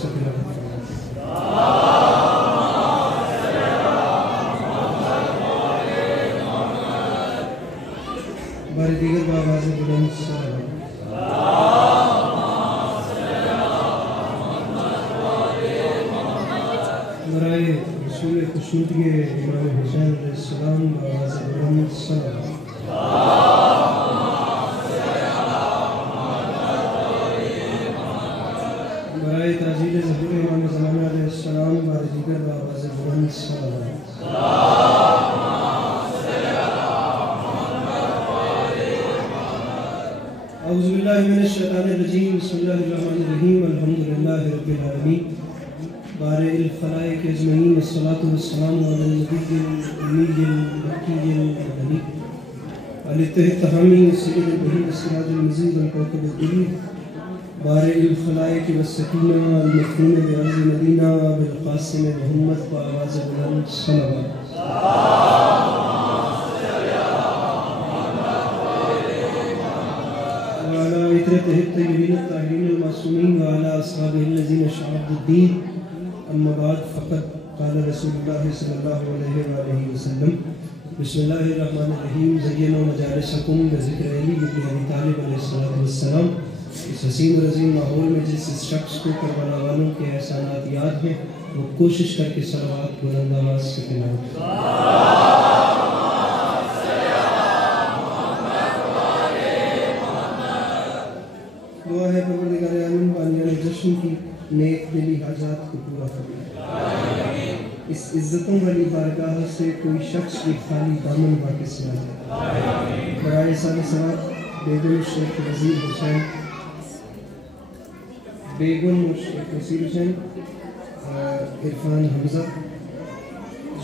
سے تلاوت فرمائیں۔ بار دیگر بآواز بلند صلوات۔ برائے رسول خشنودگی امام حسین علیہ السلام بآواز بلند صلوات۔ برائے تعزیل ظہور امام زمانہ علیہ السلام بار دیگر بآواز بلند صلوات۔ اعوذ باللہ من الشیطان الرجیم، بسم اللہ الرحمن الرحیم، الحمدللہ رب العالمین، بارئ الخلائق اجمعین، الصلاة والسلام علی النبی الأمی المکی المدنی علی التحامی سید البہی السراج المزید الکوكب الدلی، بارئ الخلائق والسکینہ المدفون بعرض مدینہ بالقاسم محمد بآواز بلند صلوات۔ عطرته الطيبين الطاهرين المعصومين وعلى أصحابه الذين شعبوا الدين، أما بعد فقد قال رسول الله صلى الله عليه وآله وسلم بسم الله الرحمن الرحيم زينوا مجالسكم بذكر علی بن ابی طالب علیہ الصلوۃ والسلام۔ اس حسین و رزین ماحول میں جس شخص کو کربلا والوں کے احسانات یاد ہیں وہ کوشش کر کے صلوات بلند آواز سے تلاوت کریں۔ دعا ہے پروردگار عالم بانیان جشن کی نیک دلی حاجات کو پورا فرمائے۔ اس عزتوں والی بارگاہ سے کوئی شخص بھی خالی دامن واپس نہ جائے۔ برائے سال ثواب بیگم شیخ وزیر حسین، بیگم شیخ وزیر حسین، عرفان حمزہ،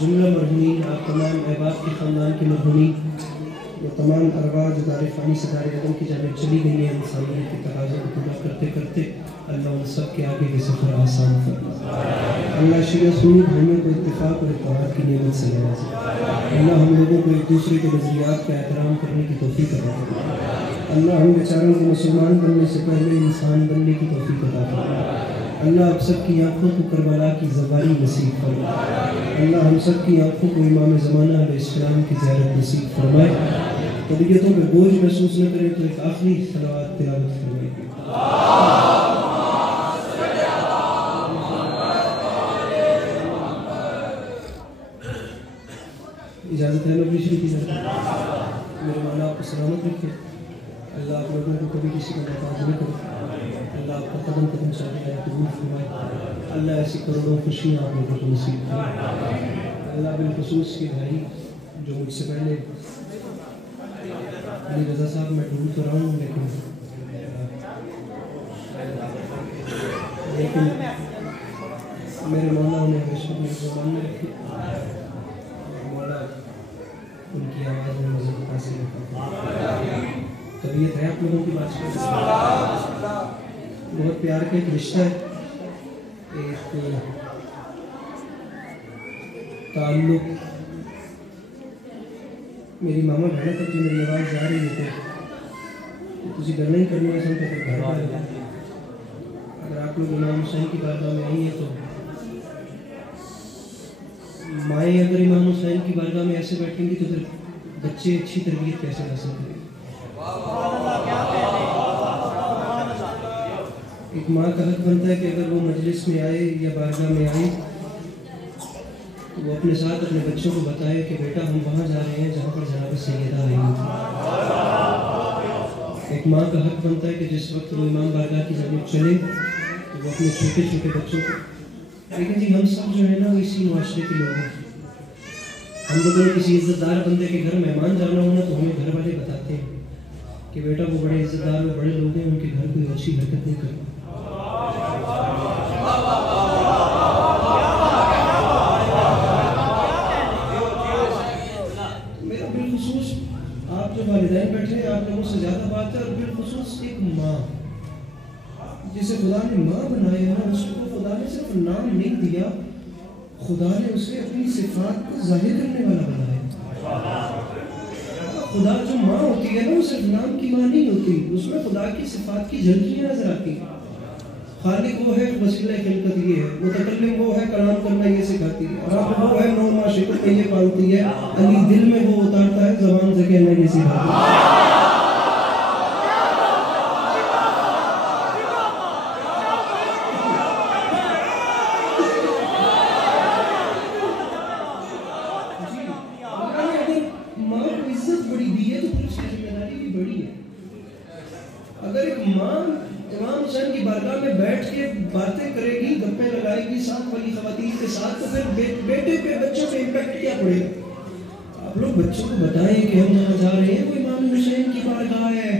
جملہ مرحومین، آپ تمام احباب کے خاندان کے مرحومین، وہ تمام ارواح جو دار فانی سے دار عدم کی جانب چلی گئی ہیں، انسانیت کے تقاضوں کو پورا کرتے کرتے اللہ ان سب کے آگے کے سفر آسان فرمائے۔ اللہ شیعہ سنی ہمیں کو اتفاق اور اتحاد کی نعمت سے نوازے۔ اللہ ہم لوگوں کو ایک دوسرے کے نظریات کا احترام کرنے کی توفیق عطا فرمائے۔ اللہ ہم بیچاروں کو مسلمان بننے سے پہلے انسان بننے کی توفیق عطا فرمائے۔ اللہ آپ سب کی آنکھوں کو کربلا کی زواری نصیب فرمائے۔ اللہ ہم سب کی آنکھوں کو امام زمانہ علیہ السلام کی زیارت نصیب فرمائے۔ طبیعتوں پہ بوجھ محسوس نہ کریں تو ایک آخری صلوات تلاوت فرمائے۔ اجازت ہے نبی شریف کی جانب میرے مولا آپ کو سلامت رکھے۔ اللہ آپ لوگوں کو کبھی کسی کا محتاج نہ کرے۔ اللہ آپ کا قدم قدم چاہے آئے قبول فرمائے۔ اللہ ایسی کروڑوں خوشیاں آپ لوگوں کو نصیب کرے۔ اللہ بالخصوص کے بھائی جو مجھ سے پہلے علی رضا صاحب میں ڈھونڈ تو رہا ہوں لیکن میرے مولا انہیں ہمیشہ اپنے زبان میں رکھی، مولا ان کی آواز میں مزید حاصل رکھا۔ طبیعت ہے آپ لوگوں کی بات، بہت پیار کا ایک رشتہ ہے، ایک تعلق۔ میری ماما بہنا تک جو میری آواز جا رہی ہوتے تجھے ڈرنا ہی کرنا ہے سن کے گھر پر اگر آپ لوگ امام حسین کی بارگاہ میں آئی ہیں تو مائیں اگر امام حسین کی بارگاہ میں ایسے بیٹھیں گی تو پھر بچے اچھی تربیت کیسے حاصل کریں گے؟ ایک ماں کا حق بنتا ہے کہ اگر وہ مجلس میں آئے یا بارگاہ میں آئے تو وہ اپنے ساتھ اپنے بچوں کو بتائے کہ بیٹا ہم وہاں جا رہے ہیں جہاں پر جناب سیدہ آئی ہوئی۔ ایک ماں کا حق بنتا ہے کہ جس وقت وہ امام بارگاہ کی جانب چلے تو وہ اپنے چھوٹے چھوٹے بچوں کو، لیکن جی ہم سب جو ہے نا وہ اسی معاشرے کے لوگ ہیں۔ ہم لوگوں نے کسی عزت دار بندے کے گھر مہمان جانا ہونا تو ہمیں گھر والے بتاتے ہیں کہ بیٹا وہ بڑے عزت دار اور بڑے لوگ ہیں، ان کے گھر کوئی اچھی حرکت نہیں کرتا۔ میرا بالخصوص آپ جو والدین بیٹھے ہیں آپ لوگوں سے زیادہ بات ہے، اور بالخصوص ایک ماں جسے خدا نے ماں بنایا ہے، اس کو خدا نے صرف نام نہیں دیا، خدا نے اسے اپنی صفات کو ظاہر کرنے والا بنایا۔ خدا جو ماں ہوتی ہے نا وہ صرف نام کی ماں نہیں ہوتی، اس میں خدا کی صفات کی جھلکیاں نظر آتی ہیں۔ خالق وہ ہے، وسیلہ خلقت یہ ہے، متکلم وہ ہے، کلام کرنا یہ سکھاتی ہے، رب وہ ہے، نو معاشرت میں یہ پالتی ہے، علی دل میں وہ اتارتا ہے، زبان سے کہنا یہ سکھاتی ہے۔ اگر ایک ماں امام حسین کی بارگاہ میں بیٹھ کے باتیں کرے گی، گپیں لگائے گی ساتھ والی خواتین کے ساتھ، تو پھر بیٹے پہ بچوں پہ امپیکٹ کیا پڑے گا؟ آپ لوگ بچوں کو بتائیں کہ ہم جہاں جا رہے ہیں وہ امام حسین کی بارگاہ ہے،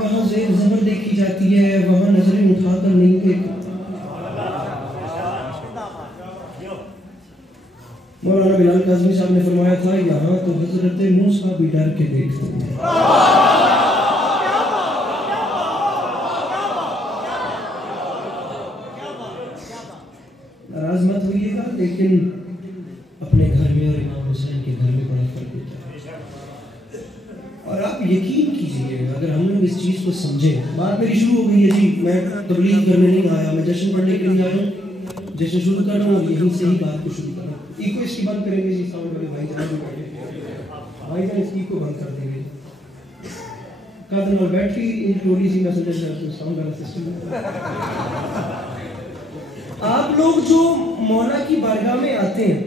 وہاں زیر زبر دیکھی جاتی ہے، وہاں نظریں اٹھا کر نہیں دیکھتی۔ مولانا بلال کاظمی صاحب نے فرمایا تھا، یہاں تو حضرت موسیٰ بھی ڈر کے دیکھتے ہیں۔ ناراض مت ہوئیے گا، لیکن اپنے گھر میں اور امام حسین کے گھر میں بڑا فرق ہوتا ہے۔ اور آپ یقین کیجئے، اگر ہم لوگ اس چیز کو سمجھیں، بات میری شروع ہو گئی ہے جی، میں تبلیغ کرنے نہیں آیا، میں جشن پڑھنے کے لیے آیا ہوں، جشن شروع کر رہا ہوں اور یہیں سے ہی بات کو شروع کر رہا ہوں۔ ایکو اس کی بند کریں گے جی، ساؤنڈ والے بھائی جان بھی بیٹھے، بھائی جان اس کی کو بند کر دیں گے۔ قادر اور بیٹری ان ٹولی سی میسنجر سے ساؤنڈ والا سسٹم۔ آپ لوگ جو مولا کی بارگاہ میں آتے ہیں،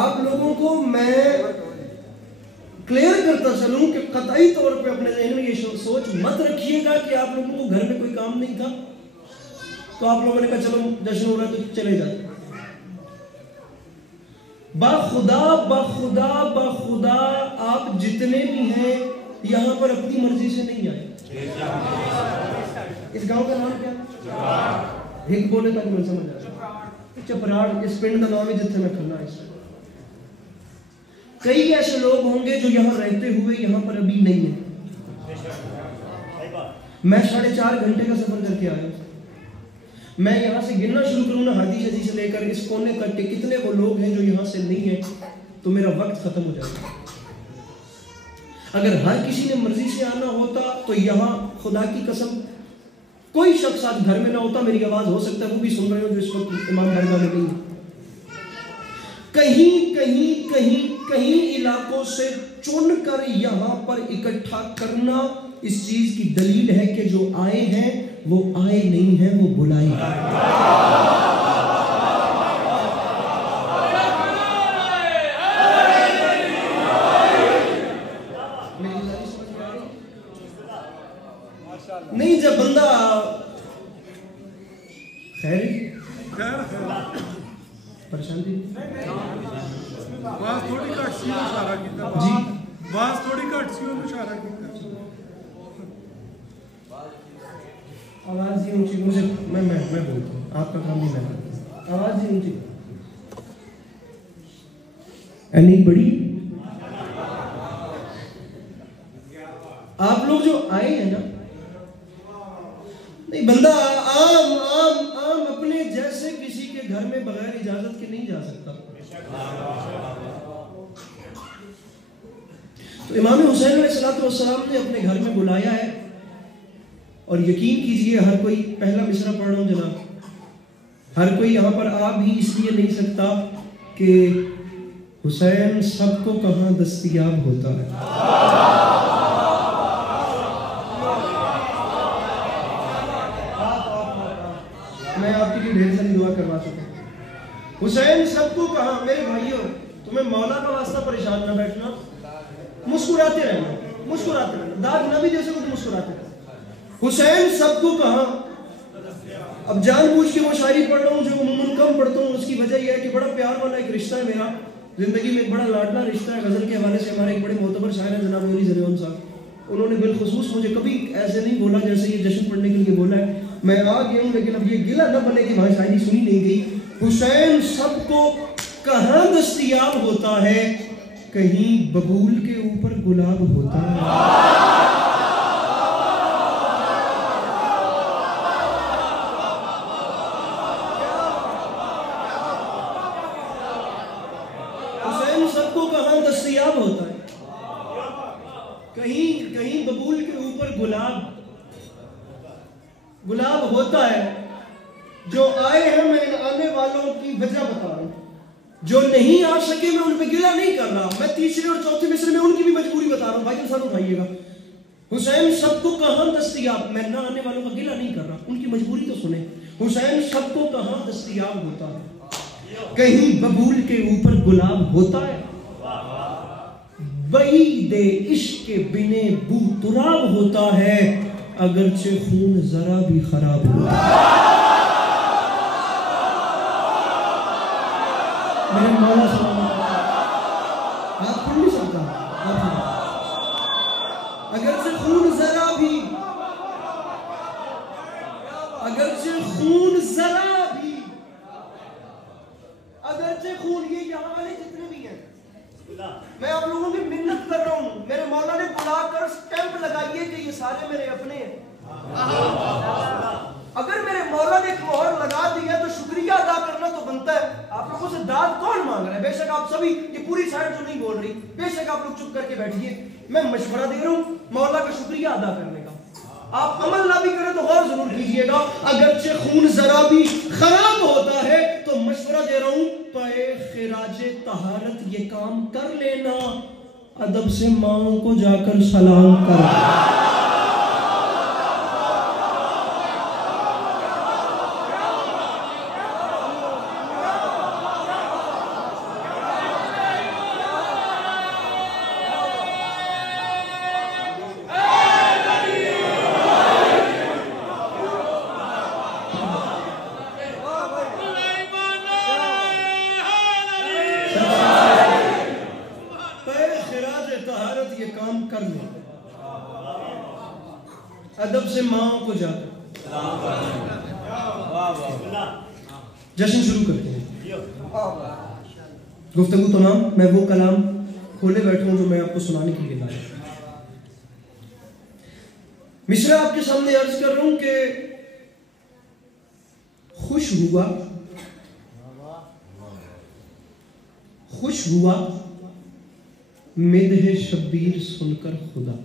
آپ لوگوں کو میں کلیئر کرتا چلوں کہ قطعی طور پہ اپنے ذہن میں یہ سوچ مت رکھیے گا کہ آپ لوگوں کو گھر میں کوئی کام نہیں تھا تو آپ لوگوں نے کہا چلو جشن ہو رہا ہے تو چلے جاتے۔ بخدا آپ جتنے بھی ہیں یہاں پر اپنی مرضی سے نہیں آئے۔ اس گاؤں کا نام کیا؟ ہک بولے تاکہ میں سمجھ آئے۔ چپراڑ اس پنڈ کا نام ہے جتنے میں کھلنا ہے۔ کئی ایسے لوگ ہوں گے جو یہاں رہتے ہوئے یہاں پر ابھی نہیں ہیں۔ میں 4.5 گھنٹے کا سفر کر کے آیا ہوں۔ میں یہاں سے گننا شروع کروں نا، ہادی شادی سے لے کر اس کونے تک کے کتنے وہ لوگ ہیں جو یہاں سے نہیں ہیں، تو میرا وقت ختم ہو جائے گا۔ اگر ہر کسی نے مرضی سے آنا ہوتا تو یہاں خدا کی قسم کوئی شخص آج گھر میں نہ ہوتا، میری آواز ہو سکتا ہے وہ بھی سن رہے ہو جو اس وقت امام بارگاہ میں نہیں ہے۔ کہیں علاقوں سے چن کر یہاں پر اکٹھا کرنا اس چیز کی دلیل ہے کہ جو آئے ہیں وہ آئے نہیں ہیں، وہ بلائے ہیں۔ نہیں جب بندہ خیر پریشان تھی باز تھوڑی کٹ سی اشارہ کیتا جی، باز تھوڑی کٹ سی اشارہ کیتا آواز ہی اونچی، مجھے میں بولتا ہوں، آپ کا کام نہیں میں کرتا ہوں، آواز ہی اونچی نہیں بڑی۔ آپ لوگ جو آئے ہیں نا، نہیں بندہ عام اپنے جیسے کسی کے گھر میں بغیر اجازت کے نہیں جا سکتا۔ تو امام حسین علیہ السلام نے اپنے گھر میں بلایا ہے، اور یقین کیجئے ہر کوئی، پہلا مصرع پڑھ رہا ہوں جناب، ہر کوئی یہاں پر آ بھی اس لیے نہیں سکتا کہ حسین سب کو کہاں دستیاب ہوتا ہے۔ میں آپ کے لیے ڈھیر ساری دعا کروا چکا ہوں۔ حسین سب کو کہاں، میرے بھائیوں تمہیں مولا کا واسطہ پریشان نہ بیٹھنا، مسکراتے رہنا، داد نہ بھی جیسے کو تو مسکراتے رہنا۔ حسین سب کو کہاں، اب جان بوجھ کے وہ شاعری پڑھ رہا ہوں جو عموماً کم پڑھتا ہوں، اس کی وجہ یہ ہے کہ بڑا پیار والا ایک رشتہ ہے میرا زندگی میں، ایک بڑا لاڈلا رشتہ ہے۔ غزل کے حوالے سے ہمارے ایک بڑے معتبر شاعر ہیں جناب مولی زریون صاحب، انہوں نے بالخصوص مجھے کبھی ایسے نہیں بولا جیسے یہ جشن پڑھنے کے لیے بولا ہے، میں آ گیا ہوں، لیکن اب یہ گلہ نہ بنے کہ وہاں شاعری سنی نہیں گئی۔ حسین سب کو کہاں دستیاب ہوتا ہے، کہیں ببول کے اوپر گلاب ہوتا ہے۔ حسین سب کو کہاں دستیاب ہوتا ہے، کہیں ببول کے اوپر گلاب۔ گلاب ہوتا ہے. جو آئے ہیں میں ان آنے والوں کی وجہ بتا رہا ہوں. جو نہیں آ سکے میں ان پہ گلہ نہیں کر رہا. میں تیسرے اور چوتھے مصرے میں ان کی بھی مجبوری بتا رہا ہوں. بھائی انسان اٹھائیے گا. حسین سب کو کہاں دستیاب, میں نہ آنے والوں کا گلہ نہیں کر رہا, ان کی مجبوری تو سنیں. حسین سب کو کہاں دستیاب ہوتا ہے, کہیں ببول کے اوپر گلاب ہوتا ہے. وہی دے عشق کے بنے بو تراب ہوتا ہے, اگرچہ خون ذرا بھی خراب ہوتا ہے. میرے مولا صلی اللہ علیہ وسلم آپ کھل نہیں سکتا. اگرچہ خون ذرا بھی, اگرچہ خون ذرا بھی, اگرچہ خون, یہ یہاں والے جتنے بھی ہیں میں آپ لوگوں کی منت کر رہا ہوں, میرے مولا نے بلا کر سٹیمپ لگائیے کہ یہ سارے میرے اپنے ہیں. اگر میرے مولا نے ایک مہر لگا دی ہے تو شکریہ ادا کرنا تو بنتا ہے. آپ لوگوں سے داد کون مانگ رہا ہے؟ بے شک آپ سبھی, یہ پوری سائڈ جو نہیں بول رہی, بے شک آپ لوگ چپ کر کے بیٹھیے. میں مشورہ دے رہا ہوں مولا کا شکریہ ادا کرنے کا. آپ عمل نہ بھی کریں تو غور ضرور کیجئے گا. اگرچہ خون ذرا بھی خراب ہوتا ہے تو مشورہ دے رہا ہوں پائے خراج طہارت یہ کام کر لینا, ادب سے ماں کو جا کر سلام کر. ادب سے ماں کو جا کر جشن شروع کرتے ہیں. گفتگو تمام, میں وہ کلام کھولے بیٹھا ہوں جو میں آپ کو سنانے کے لیے لایا. مصرع آپ کے سامنے عرض کر رہا ہوں کہ خوش ہوا, خوش ہوا مدح شبیر سن کر خدا.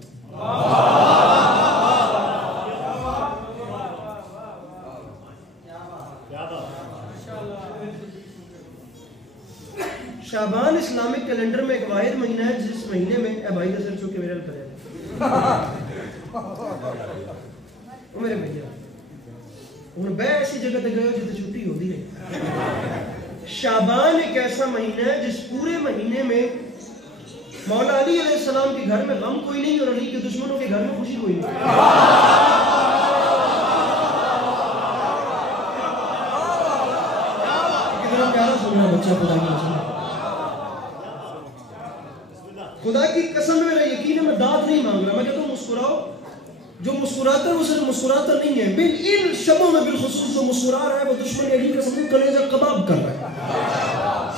شعبان اسلامک کیلنڈر میں ایک واحد مہینہ ہے جس مہینے میں اے بھائی دسر چکے میرے کرے وہ میرے بھائی انہوں بے ایسی جگہ تک گئے ہو جیسے چھٹی ہوتی ہے. شعبان ایک ایسا مہینہ ہے جس پورے مہینے میں مولا علی علیہ السلام کے گھر میں غم کوئی نہیں اور علی کے دشمنوں کے گھر میں خوشی کوئی نہیں. کتنا پیارا سن رہا بچہ خدا کی قسم, خدا کی قسم میرا یقین ہے, میں داد نہیں مانگ رہا, میں کہتا ہوں مسکراؤ. جو مسکراتا ہے وہ صرف مسکراتا نہیں ہے, ان شبوں میں بالخصوص جو مسکرا رہا ہے وہ دشمن علی کا سب کلیجہ کباب کر رہا ہے.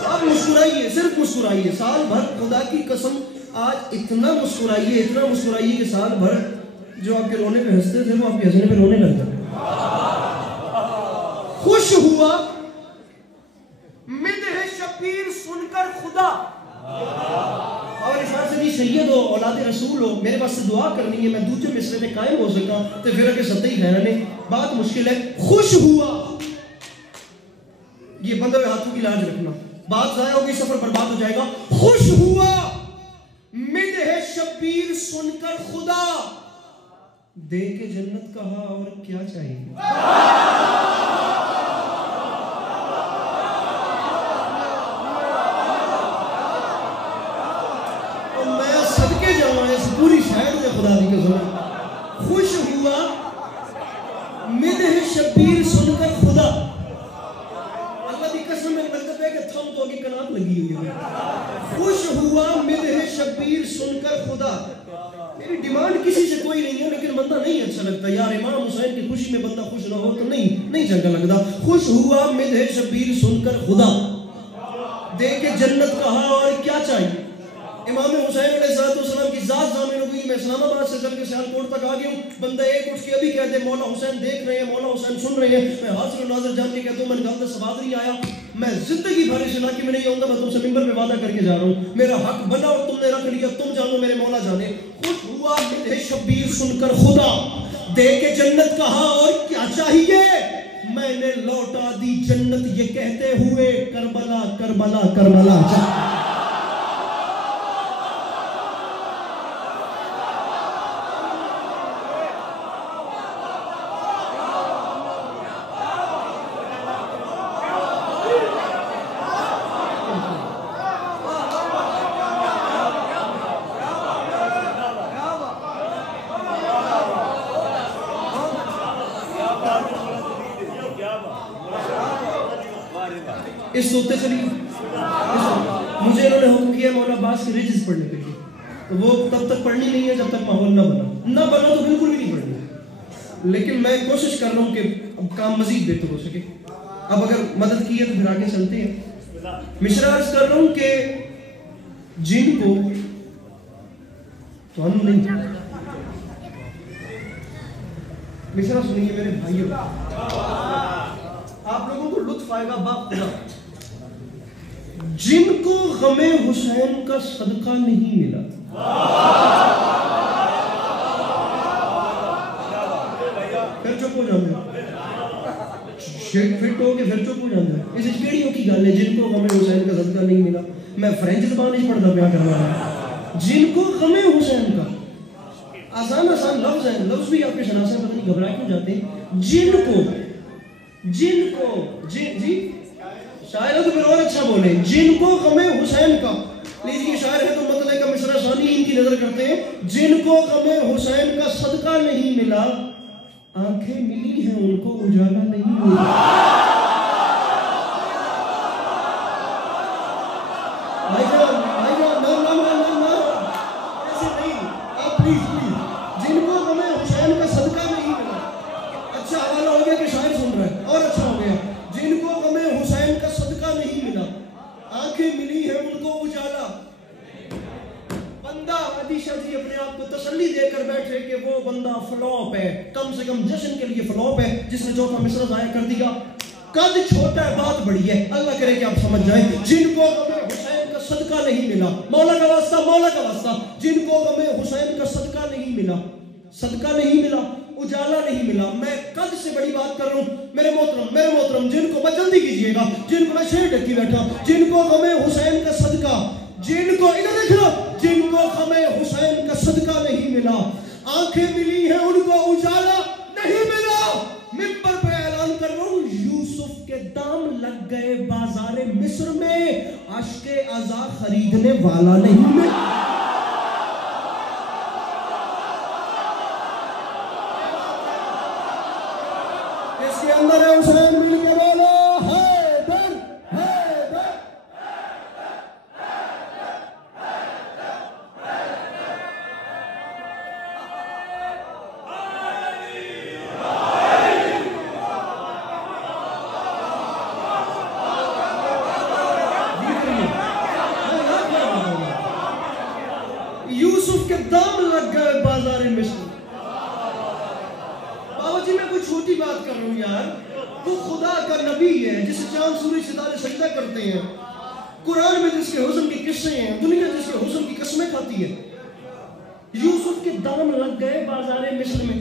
آپ مسکرائیے, صرف مسکرائیے سال بھر. خدا کی قسم آج اتنا مسکرائیے, اتنا مسکرائیے کہ سال بھر جو آپ کے رونے پہ ہنستے تھے وہ آپ کے ہنسنے پہ رونے لگ جائے. خوش ہوا مدح شبیر سن کر خدا. اور اس بات سے سید ہو, اولاد رسول ہو, میرے پاس سے دعا کرنی ہے میں دوسرے مصرے میں قائم ہو سکا تو پھر کہ سطحی خیرانے بات مشکل ہے. خوش ہوا, یہ بندے ہوئے ہاتھوں کی لاج رکھنا, بات ضائع ہوگی, سفر برباد ہو جائے گا. خوش ہوا مدح شبیر سن کر خدا, دے کے جنت کہا اور کیا چاہیے. پوری شاعر سے خدا دی قسم. خوش ہوا مدح شبیر سن کر خدا. اللہ دی قسم میں لگتا ہے کہ تھم تو آگے کنات لگی ہوئی ہے. خوش ہوا مدح شبیر سن کر خدا. میری ڈیمانڈ کسی سے کوئی نہیں ہے لیکن بندہ نہیں اچھا لگتا. یار امام حسین کی خوشی میں بندہ خوش نہ ہو تو نہیں چنگا لگتا. خوش ہوا مدح شبیر سن کر خدا, دے کے جنت کہا اور کیا چاہیے. امام حسین علیہ السلام کی ذات ضامن ہوئی. میں اسلام آباد سے چل کے سیالکوٹ تک آ گیا ہوں. بندہ ایک اٹھ کے ابھی کہتے ہیں مولا حسین دیکھ رہے ہیں, مولا حسین سن رہے ہیں. میں حاضر و ناظر جان کے کہتا ہوں میں غلط سواد نہیں آیا, میں زندگی بھر اس علاقے میں نہیں آؤں گا. میں تم سے ممبر میں وعدہ کر کے جا رہا ہوں, میرا حق بنا اور تم نے رکھ لیا, تم جانو میرے مولا جانے. خوش ہوا مدح شبیر سن کر خدا, دے کے جنت کہا اور کیا چاہیے؟ میں نے لوٹا دی جنت یہ کہتے ہوئے کربلا کربلا کربلا اس سوتے چلیے مجھے انہوں نے حکم کیا مولانا عباس کی ریجز پڑھنے کے لیے، تو وہ تب تک پڑھنی نہیں ہے جب تک ماحول نہ بنا تو بالکل بھی نہیں پڑھنی، لیکن میں کوشش کر رہا ہوں کہ اب کام مزید بہتر ہو سکے۔ اب اگر مدد کی ہے تو پھر آگے چلتے ہیں۔ مشرا عرض کر رہا ہوں کہ جن کو تو ہم نہیں، مشرا سنیے میرے بھائیوں، آپ لوگوں کو لطف آئے گا باپ خدا، جن کو غم حسین کا صدقہ نہیں ملا، پھر چپ ہو جاندے فٹ ہو کے پھر چپ ہو جاندے اسے کیڑیوں کی گل ہے جن کو غم حسین کا صدقہ نہیں ملا۔ میں فرینچ زبان نہیں پڑھتا پیا کرنا ہے، جن کو غم حسین کا، آسان لفظ ہے، لفظ بھی آپ کے شناسے پتہ نہیں گھبرا کیوں جاتے ہیں، جن کو جی شاعر ہے تو پھر اور اچھا بولے، جن کو غم حسین کا، لیجیے شاعر ہے تو مطلب کا مصرع ثانی ان کی نظر کرتے ہیں، جن کو غم حسین کا صدقہ نہیں ملا، آنکھیں ملی ہیں ان کو اجالا نہیں ملا۔ بھائی جان نا ایسے نہیں، آپ پلیز جن کو غم حسین کا صدقہ نہیں ملا، اچھا حوالہ ہو گیا کہ شاعر سن رہا ہے اور اچھا ہو گیا، جن کو غم حسین کا صدقہ نہیں ملا، آنکھیں ملی ہیں ان کو اجالا۔ بندہ عدیشہ جی اپنے آپ کو تسلی دے کر بیٹھے کہ وہ بندہ فلوپ ہے، کم سے کم جشن کے لیے فلوپ ہے جس نے چوتھا مصرع ضائع کر دیا۔ قد چھوٹا ہے بات بڑی ہے، اللہ کرے کہ آپ سمجھ جائیں، جن کو غم حسین کا صدقہ نہیں ملا، مولا کا واسطہ، جن کو غم حسین کا صدقہ نہیں ملا، اجالا نہیں ملا۔ میں قد سے بڑی بات کر رہا ہوں میرے محترم، جن کو میں جلدی کیجئے گا، جن کو میں شیر ڈکی بیٹھا، جن کو غم حسین کا صدقہ، جن کو ادھر دیکھ لو، جن کو غم حسین کا صدقہ نہیں ملا، آنکھیں ملی ہیں ان کو اجالا نہیں ملا۔ منبر پہ اعلان کر رہا ہوں، یوسف کے دام لگ گئے بازار مصر میں، عشق عزا خریدنے والا نہیں ملا۔ اس کے اندر ہے حسین، مل کے بولو حیدر حیدر۔ یوسف کے دام لگ گئے بازار مصر۔ بابا جی میں کوئی چھوٹی بات کر رہا ہوں یار، وہ خدا کا نبی ہے جسے چاند سورج ستارے سجدہ کرتے ہیں، قرآن میں جس کے حسن کی قصے ہیں، دنیا جس کے حسن کی قسمیں کھاتی ہے، یوسف کے دام لگ گئے بازار مصر میں۔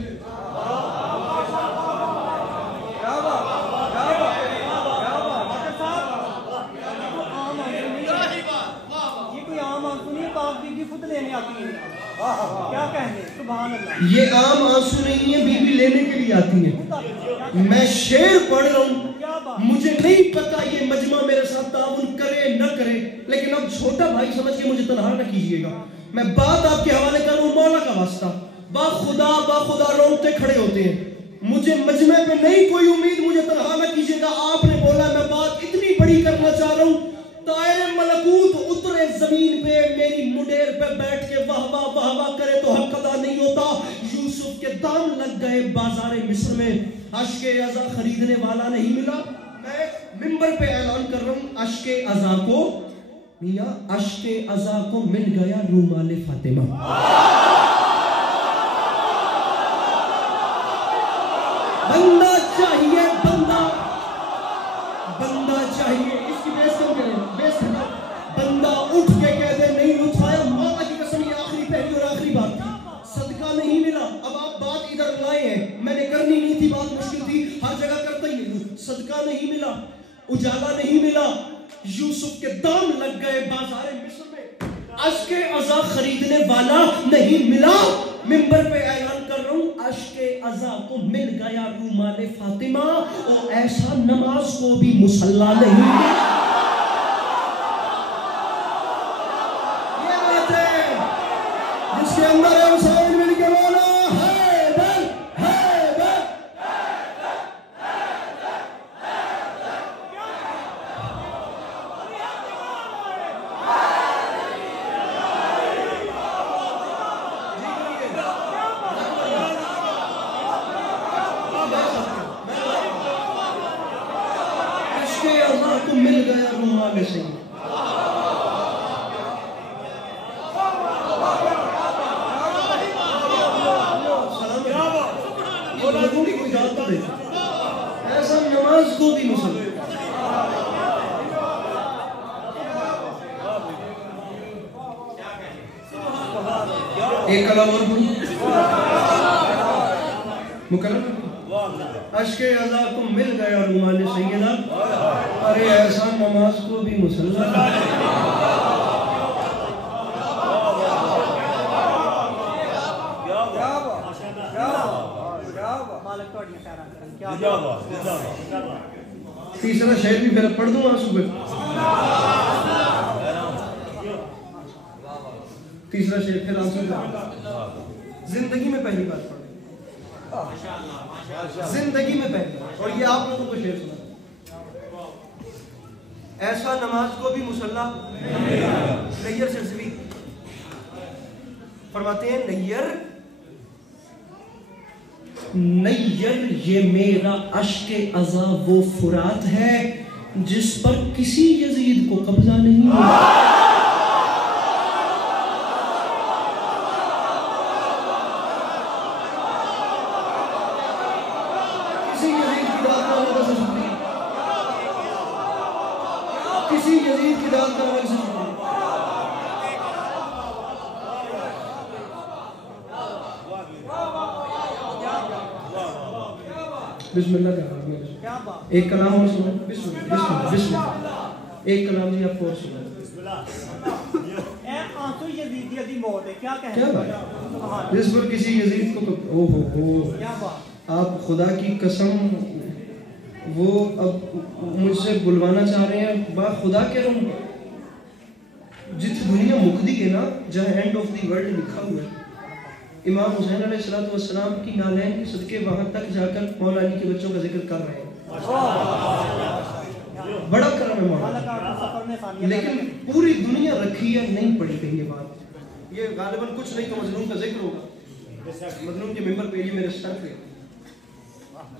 یہ عام آنسو نہیں ہے، بیوی لینے کے لیے آتی ہے۔ میں شعر پڑھ رہا ہوں، مجھے نہیں پتا یہ مجمع میرے ساتھ تعاون کرے نہ کرے، لیکن اب چھوٹا بھائی سمجھ کے مجھے تنہا نہ کیجئے گا۔ میں بات آپ کے حوالے کر رہا ہوں، مولا کا واسطہ، با خدا روتے کھڑے ہوتے ہیں، مجھے مجمع پہ نہیں کوئی امید، مجھے تنہا نہ کیجئے گا۔ آپ نے بولا میں بات اتنی بڑی کرنا چاہ رہا ہوں، طائر ملکوت اترے زمین پہ، میری مڈیر پہ بیٹھ کے واہ واہ کرے تو حق ادا نہیں ہوتا۔ یوسف کے دام لگ گئے بازار مصر میں، عشق عزا خریدنے والا نہیں ملا۔ میں منبر پہ اعلان کر رہا ہوں، عشق عزا کو، میاں عشق عزا کو مل گیا رومال فاطمہ۔ بندہ چاہیے، بندہ چاہیے، اس کی بیس کم کریں، بیس کریں، بندہ اٹھ کے کہہ دے نہیں اٹھایا، مولا کی قسم یہ آخری پہلی اور آخری بات تھی، صدقہ نہیں ملا۔ اب آپ بات ادھر لائے ہیں، میں نے کرنی نہیں تھی، بات مشکل تھی، ہر جگہ کرتا ہی نہیں ہوں. صدقہ نہیں ملا، اجالا نہیں ملا، یوسف کے دام لگ گئے بازار مصر میں، اشک عزا خریدنے والا نہیں ملا. ممبر پہ اعلان کر رہا ہوں، اشک عزا کو مل گیا رومال فاطمہ، اور ایسا نماز کو بھی مصلی نہیں ملا. یہ بات ہے جس کے اندر ہے حسین مل کے بولا حیدر حیدر. مل گیا رومال سے. کوئی جان تو دیکھا ایسا نماز کو بھی مسلم. ایک کلام اور بول مکرم. اشک عزا کو مل گیا رومال سیدہ، ارے ایسا نماز کو بھی مسلم. تیسرا شعر بھی پھر پڑھ دوں آنسو پہ. تیسرا شعر پھر آنسو پہ. زندگی میں پہلی بار پڑھ، زندگی میں پہلی بار، اور یہ آپ لوگوں کو شعر سنا. ایسا نماز کو بھی مصلی. نیر سرسوی فرماتے ہیں، نیر نیر یہ میرا اشک عزا وہ فرات ہے جس پر کسی یزید کو قبضہ نہیں ہے. کسی یزید کی داد کا ہوگا سے چھوٹی، کسی یزید کی داد کا ہوگا سے چھوٹی. بسم اللہ کا حکم. ایک کلام اور سنیں. بسم اللہ بسم اللہ. ایک کلام جی آپ کو اور سنیں. اے آنسو یزیدیت دی موت ہے، کیا کہہ کیا بات؟ جس پر کسی یزید کو او ہو کیا بات. آپ خدا کی قسم وہ اب مجھ سے بلوانا چاہ رہے ہیں. با خدا کہہ رہا ہوں، جت دنیا مقدی ہے نا، جہاں اینڈ آف دی ورلڈ لکھا ہوا ہے، امام حسین علیہ السلام کی نالین کے صدقے وہاں تک جا کر مولا علی کے بچوں کا ذکر کر رہے ہیں. بڑا کرم ہے مولا. لیکن پوری دنیا رکھی ہے، نہیں پڑھی کہیں یہ بات. یہ غالباً کچھ نہیں تو مظلوم کا ذکر ہوگا. مظلوم کے ممبر پہ یہ میرے سر پہ.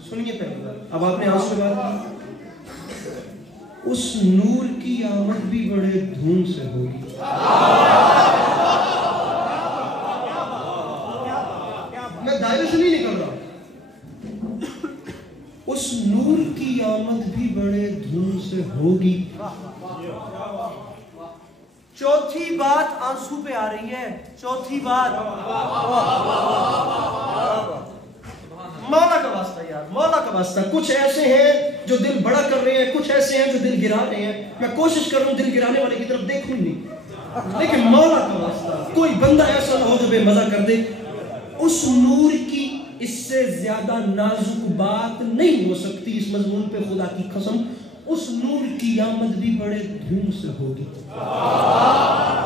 سنیے پہلی بات. اب آپ نے آج سے بات کی، اس نور کی آمد بھی بڑے دھوم سے ہوگی. میں دائرے سے نہیں نکل رہا. اس نور کی آمد بھی بڑے دھوم سے ہوگی. چوتھی بات آنسو پہ آ رہی ہے. چوتھی بات مولا کا واسطہ یار، مولا کا واسطہ. کچھ ایسے ہیں جو دل بڑا کر رہے ہیں، کچھ ایسے ہیں جو دل گرا رہے ہیں. میں کوشش کر رہا ہوں دل گرانے والے کی طرف دیکھوں نہیں، لیکن مولا کا واسطہ کوئی بندہ ایسا نہ ہو جو بے مزہ کر دے. اس نور کی اس سے زیادہ نازک بات نہیں ہو سکتی اس مضمون پہ، خدا کی قسم. اس نور کی آمد بھی بڑے دھوم سے ہوگی.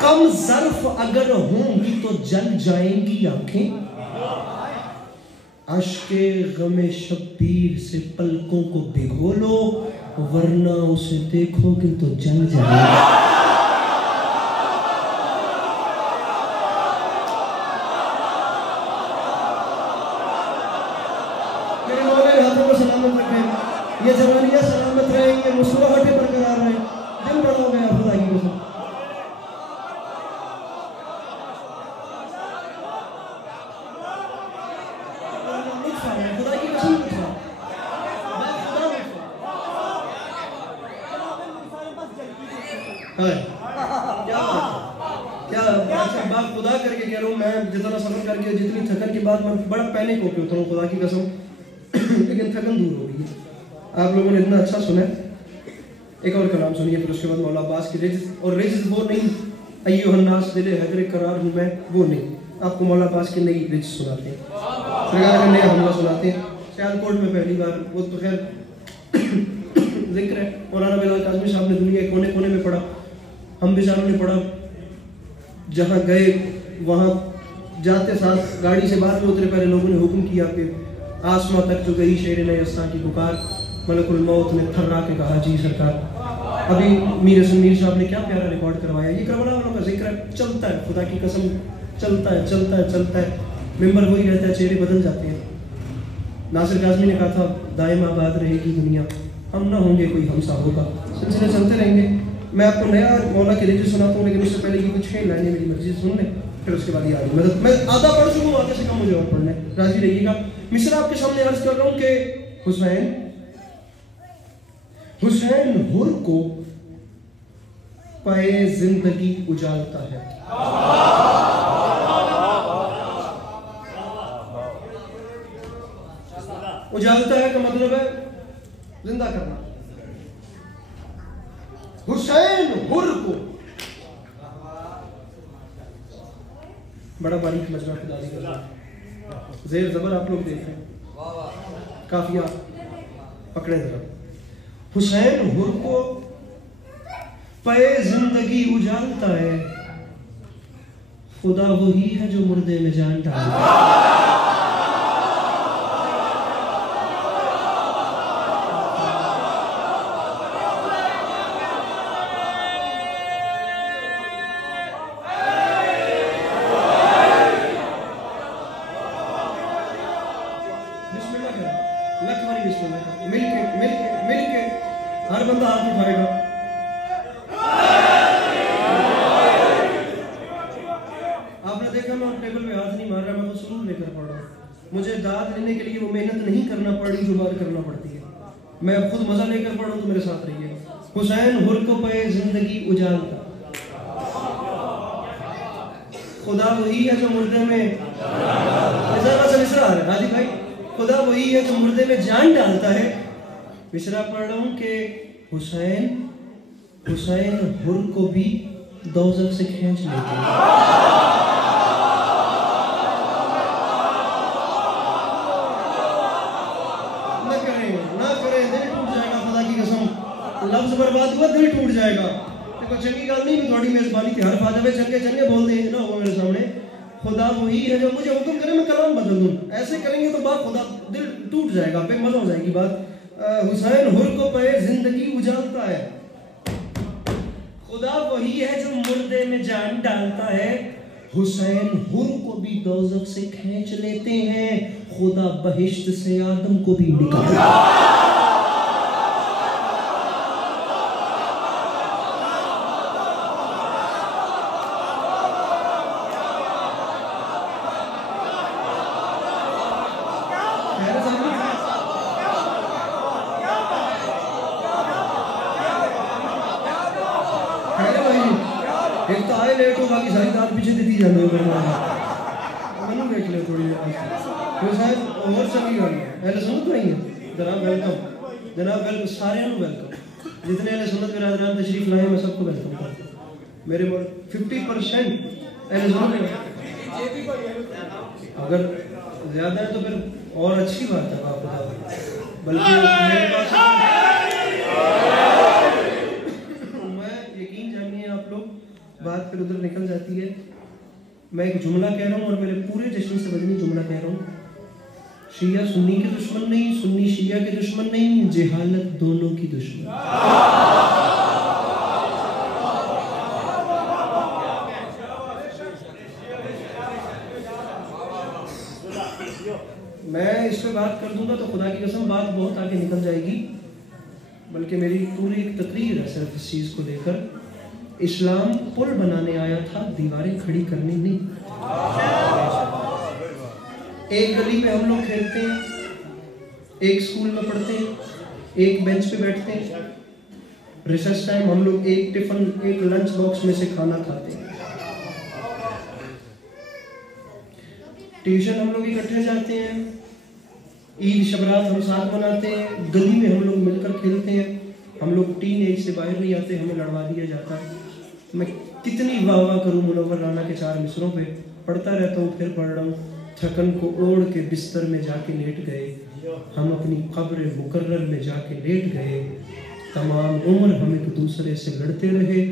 کم ظرف اگر ہوں گی تو جل جائیں گی آنکھیں. اشک غم شبیر سے پلکوں کو بھگو لو، ورنہ اسے دیکھو گے تو جل جائیں گے. یہ جوانیاں سلامت رہے، یہ مسکراہٹیں برقرار رہے. دل بڑا ہو گیا خدا کی قسم. خدا کی قسم کیا خدا کر کے کہہ رہا ہوں. میں جتنا سفر کر کے جتنی تھکن کے بعد میں بڑا پینک ہو کے اترا ہوں خدا کی قسم. لیکن تھکن دور ہو گئی ہے. آپ لوگوں نے اتنا اچھا سنا ہے. ایک اور کلام سنیے, پھر اس کے بعد مولا عباس کی رجز. اور رجز وہ نہیں ایھا الناس دل حیدر قرار ہوں میں, وہ نہیں. آپ کو مولا عباس کی نئی رجز سناتے ہیں, سرکار کا نیا حملہ سناتے ہیں. سیالکوٹ میں پہلی بار, وہ تو خیر ذکر ہے, مولانا بلال کاظمی صاحب نے دنیا کے کونے کونے میں پڑھا, ہم بیچاروں نے پڑھا. جہاں گئے وہاں جاتے ساتھ گاڑی سے بعد میں اترے, پہلے لوگوں نے حکم کیا کہ آسماں تک جو گئی شیر نیستاں کی پکار, ملک الموت نے تھرا کے کہا جی سرکار. ابھی میر حسن میر صاحب نے کیا پیارا ریکارڈ کروایا. یہ کربلا والوں کا ذکر ہے, چلتا ہے, خدا کی قسم چلتا ہے چلتا ہے چلتا ہے. ممبر وہی رہتا ہے, چہرے بدل جاتے ہیں. ناصر کاظمی نے کہا تھا دائم آباد رہے گی دنیا, ہم نہ ہوں گے کوئی ہم سا ہوگا. سلسلے چلتے رہیں گے. میں آپ کو نیا مولا کی رجز سناتا ہوں, لیکن اس سے پہلے کی کچھ 6 لائنیں میری مرضی سے سن لیں, پھر اس کے بعد یہ آگے مدد. میں آدھا پڑھ چکا ہوں, آدھے سے کم مجھے اور پڑھنا ہے, راضی رہیے گا. مصرع آپ کے سامنے عرض کر رہا ہوں کہ حسین حر کو پائے زندگی اجالتا ہے. اجالتا ہے کا مطلب ہے زندہ کرنا. حسین حر کو, بڑا باریک مجمع خداری کر رہا ہے. زیر زبر آپ لوگ دیکھ رہے ہیں, کافیہ پکڑے ذرا. حسین حر کو پے زندگی اجالتا ہے, خدا وہی ہے جو مردے میں جان ڈالتا ہے. مجھے داد لینے کے لیے وہ محنت نہیں کرنا پڑی جو بات کرنا پڑتی ہے. میں اب خود مزہ لے کر پڑھوں تو میرے ساتھ رہیے. حسین حر کو پے زندگی اجالتا, خدا وہی ہے جو مردے میں, مصرع آ رہا ہے راجی بھائی, خدا وہی ہے جو مردے میں جان ڈالتا ہے. مصرع پڑھ رہا ہوں کہ حسین حر کو بھی دوزخ سے کھینچ لیتے ہیں. لفظ برباد ہوا, دل ٹوٹ جائے گا. دیکھو چنگی گل نہیں, تھوڑی میزبانی تھی, حرف آ جائے چنگے چنگے بول دیں نہ ہو میرے سامنے. خدا وہی ہے جو مجھے حکم کرے میں کلام بدل دوں. ایسے کریں گے تو بات خدا دل ٹوٹ جائے گا, پھر مزہ ہو جائے گی بات. حسین حر کو پے زندگی اجالتا ہے, خدا وہی ہے جو مردے میں جان ڈالتا ہے. حسین حر کو بھی دوزخ سے کھینچ لیتے ہیں, خدا بہشت سے آدم کو بھی نکالتا ہے. ایک تو آئے لیٹ ہو, باقی ساری داد پیچھے دیتی جانے ہو. میں نے دیکھ لیا تھوڑی دیر صاحب اور چنگی گل ہے. اہل سنت نہیں ہے, جناب ویلکم, جناب ویلکم, سارے ہیں ویلکم. جتنے اہل سنت برادران تشریف لائے میں سب کو ویلکم کرتا ہوں. میرے 50% اہل سنت, اگر زیادہ ہے تو پھر اور اچھی بات ہے آپ بتا دیں. بلکہ میرے پاس بات پھر ادھر نکل جاتی ہے. میں ایک جملہ کہہ رہا ہوں اور میرے پورے جشن سے بدنی جملہ کہہ رہا ہوں. شیعہ سنی کے دشمن نہیں, سنی شیعہ کے دشمن نہیں, جہالت دونوں کی دشمن. میں اس پہ بات کر دوں گا تو خدا کی قسم بات بہت آگے نکل جائے گی, بلکہ میری پوری ایک تقریر ہے صرف اس چیز کو لے کر. اسلام پل بنانے آیا تھا, دیواریں کھڑی کرنے نہیں. ایک گلی میں ہم لوگ کھیلتے ہیں, ایک سکول میں پڑھتے ہیں, ایک بینچ پہ بیٹھتے ہیں. ریسرچ ٹائم ہم لوگ ایک ٹفن, ایک لنچ باکس میں سے کھانا کھاتے ہیں. ٹیوشن ہم لوگ اکٹھے جاتے ہیں, عید شبرات ہم ساتھ مناتے ہیں, گلی میں ہم لوگ مل کر کھیلتے ہیں, ہم لوگ ٹین ایج سے باہر نہیں آتے, ہمیں لڑوا دیا جاتا ہے. میں کتنی واہ واہ کروں منور رانا کے 4 مصروں پہ, پڑھتا رہتا ہوں پھر پڑھ رہا ہوں. تھکن کو اوڑھ کے بستر میں جا کے لیٹ گئے, ہم اپنی قبر مقرر میں جا کے لیٹ گئے. تمام عمر ہم ایک دوسرے سے لڑتے رہے,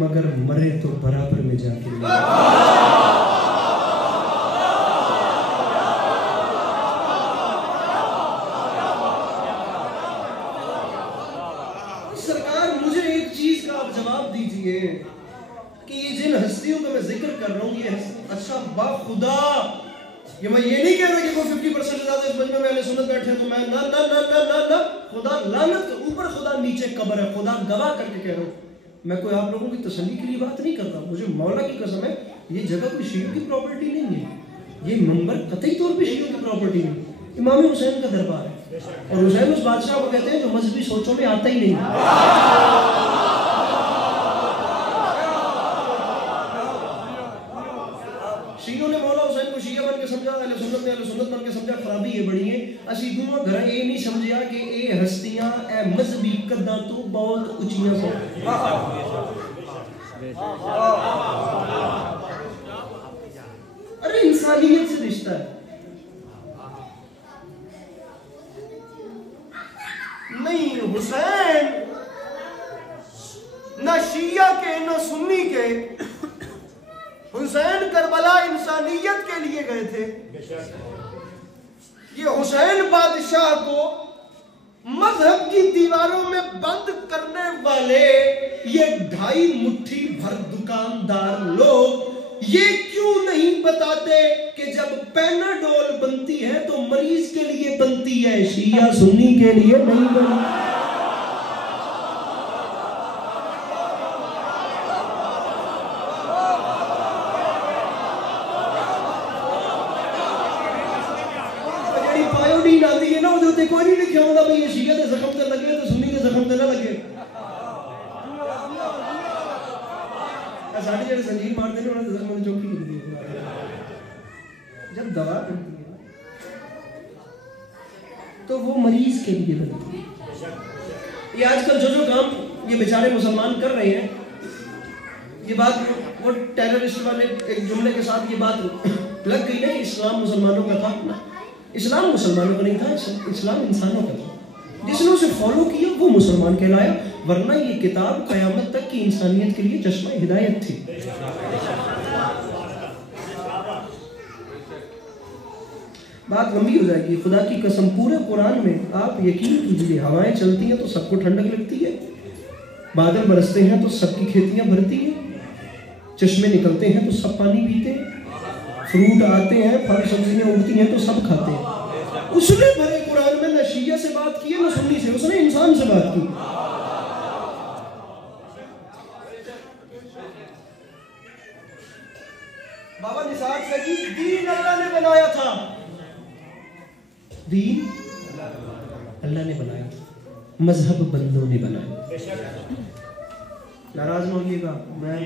مگر مرے تو برابر میں جا کے لیٹ گئے. سرکار مجھے ایک چیز کا آپ جواب دیجئے کہ یہ جن ہستیوں کا میں ذکر کر رہا ہوں, یہ اچھا با خدا, یہ میں یہ نہیں کہہ رہا کہ کوئی 50% سے زیادہ اس مجمع میں اہل سنت بیٹھے ہیں تو میں نہ نہ نہ نہ نہ نہ, خدا لعنت کے اوپر خدا نیچے قبر ہے, خدا گواہ کر کے کہہ رہا ہوں. میں کوئی آپ لوگوں کی تسلی کے لیے بات نہیں کرتا, مجھے مولا کی قسم ہے یہ جگہ کوئی شیعوں کی پراپرٹی نہیں ہے, یہ منبر قطعی طور پہ شیعوں کی پراپرٹی نہیں, امام حسین کا دربار ہے. اور حسین اس بادشاہ کو کہتے ہیں جو مذہبی سوچوں میں آتا ہی نہیں. شیعوں نے مولا حسین کو شیعہ بن کے سمجھا, اہل سنت نے اہل سنت بن کے سمجھا, خرابی یہ بڑی ہے. اسی دونوں گھر یہ نہیں سمجھا کہ اے ہستیاں اے مذہبی قداں تو بہت اونچیاں سن. ارے انسانیت سے رشتہ ہے. نہیں حسین نہ شیعہ کے نہ سنی کے, حسین کربلا انسانیت کے لیے گئے تھے. یہ حسین بادشاہ کو مذہب کی دیواروں میں بند کرنے والے یہ 2.5 مٹھی بھر دکاندار لوگ یہ کیوں نہیں بتاتے کہ جب پیناڈول بنتی ہے تو مریض کے لیے بنتی ہے, شیعہ سنی کے لیے نہیں بنتی. کوئی نہیں لکھا ہوگا بھئی یہ شیعہ دے زخم تے لگے تو سنی دے زخم تے نہ لگے. ساڑھے جڑے سنجیر مار دینے انہوں نے زخم تے چوکی لگی ہے. جب دوا کرتی ہے تو وہ مریض کے لیے بنتی ہے. یہ آج کل جو کام یہ بیچارے مسلمان کر رہے ہیں, یہ بات وہ ٹیررسٹ والے ایک جملے کے ساتھ یہ بات لگ گئی نا کہ اسلام مسلمانوں کا تھا. اسلام مسلمانوں کا نہیں تھا, اسلام انسانوں کا تھا. جس نے اسے فالو کیا وہ مسلمان کہلایا, ورنہ یہ کتاب قیامت تک کی انسانیت کے لیے چشمہ ہدایت تھی. بات لمبی ہو جائے گی. خدا کی قسم پورے قرآن میں آپ یقین کیجیے, ہوائیں چلتی ہیں تو سب کو ٹھنڈک لگتی ہے, بادل برستے ہیں تو سب کی کھیتیاں بھرتی ہیں, چشمے نکلتے ہیں تو سب پانی پیتے ہیں, فروٹ آتے ہیں, پھل سبزیاں اگتی ہیں تو سب کھاتے ہیں. اس نے بھرے قرآن میں نہ شیعہ سے بات کی ہے نہ سنی سے, اس نے انسان سے بات کی. بابا نثار سے کی دین اللہ نے بنایا تھا, دین اللہ نے بنایا تھا, مذہب بندوں نے بنایا. ناراض نہ ہوئیے گا, میں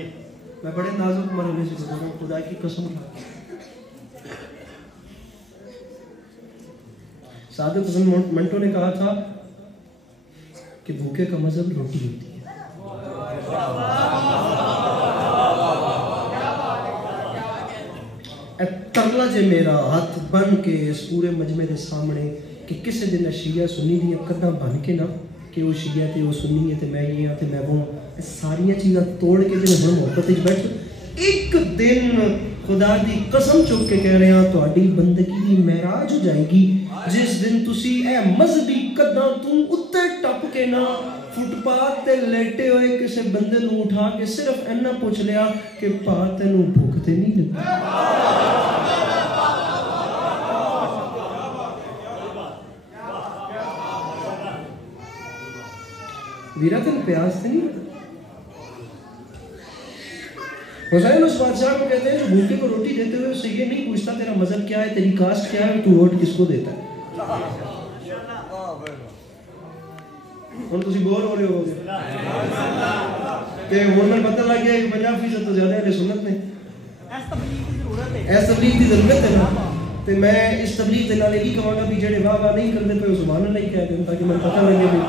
بڑے نازک مرحلے سے گزر رہا ہوں, خدا کی قسم کھا. سعادت حسن منٹو نے کہا تھا کہ بھوکے کا مذہب روٹی ہوتی ہے. اے ترلا جے میرا ہاتھ بن کے اس پورے مجمع دے سامنے کہ کسے دن شیعہ سنی دیا قداں بن کے نا کہ وہ شیعہ تے وہ سنی ہے تے میں یہ ہاں تے میں وہ, ساریاں چیزاں توڑ کے تے ہن محبت وچ بیٹھ. ایک دن خدا دی قسم چک کے کہہ رہے ہیں تہاڈی بندگی دی معراج ہو جائے گی جس دن تسی اے مذہبی قداں تو اتے ٹپ کے نا فٹ پاتھ تے لیٹے ہوئے کسے بندے نو اٹھا کے صرف اینا پوچھ لیا کہ پا تینوں بھوک تے نہیں لگی. ویرا تین پیاس تے نہیں لگا. حسین اس بادشاہ کو کہتے ہیں جو بھوکے کو روٹی دیتے ہوئے اس سے یہ نہیں پوچھتا تیرا مذہب کیا ہے, تیری کاسٹ کیا ہے, تو ووٹ کس کو دیتا ہے. اور تسی بور ہو رہے ہو گے کہ ہن پتہ لگ گیا کہ 50% تو زیادہ اہل سنت نے. ایس تبلیغ کی ضرورت ہے نا. تو میں اس تبلیغ کے نال یہ کہاں گا بھی جڑے واہ واہ نہیں کرتے پہ سبحان اللہ ہی کہہ دیں تاکہ میں پتہ لگے بھی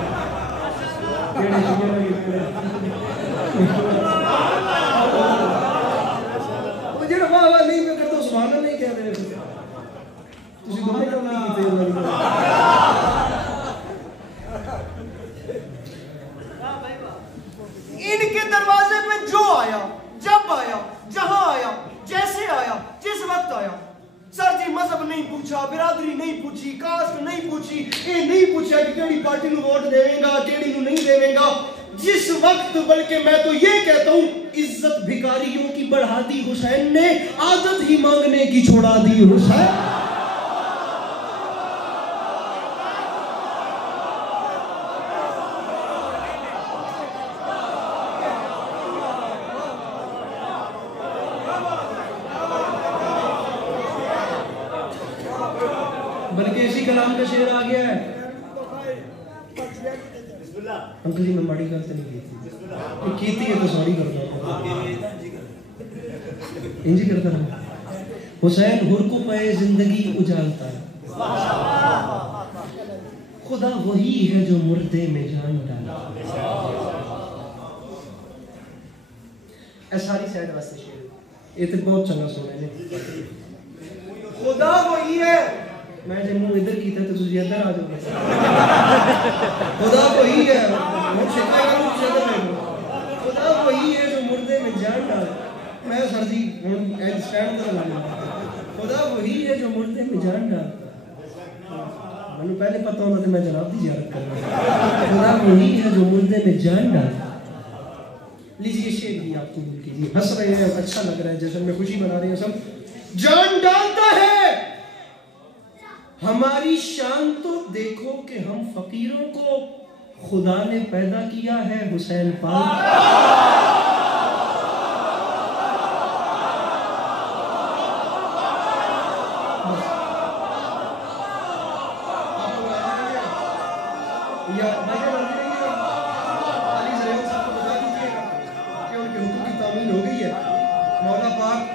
جڑے واہ واہ نہیں میں کرتا سبحان اللہ ہی کہہ دیں تسی دونوں کام نہیں کیتے ان کے دروازے پہ جو آیا جب آیا جہاں آیا جیسے آیا جس وقت آیا سر جی مذہب نہیں پوچھا برادری نہیں پوچھی کاسٹ نہیں پوچھی یہ نہیں پوچھا کہ کیڑی پارٹی نو ووٹ دے گا کیڑی نو نہیں دے گا جس وقت بلکہ میں تو یہ کہتا ہوں عزت بھکاریوں کی بڑھا دی حسین نے عادت ہی مانگنے کی چھوڑا دی حسین بلکہ اسی کلام کا شعر آ گیا ہے انکل جی میں ماڑی گل تو نہیں کیتی ہے تو سوری کرتا ہوں انجی کرتا رہا حسین ہر کو پائے زندگی اجالتا ہے خدا وہی ہے جو مردے میں جان ڈالا اے ساری سائڈ واسطے شعر یہ تو بہت چنگا سنا ہے خدا وہی ہے میں جب منہ ادھر کیتا تو تجھے ادھر آ جاؤ گے خدا وہی ہے وہ شکایت کروں کسی ادھر میں خدا وہی ہے جو مردے میں جان ڈالا میں سر جی اسٹینڈ کر لانا خدا وہی ہے جو مردے میں جان ڈالا میں نے پہلے پتہ ہونا تھا میں جناب دی زیارت کرنا خدا وہی ہے جو مردے میں جان ڈالا لیجیے شعر بھی آپ قبول کیجیے ہنس رہے ہیں اچھا لگ رہا ہے جیسے میں خوشی منا رہے ہیں سب جان ڈالتا ہے ہماری شان تو دیکھو کہ ہم فقیروں کو خدا نے پیدا کیا ہے حسین پاک ہو گئی ہے مولا پاک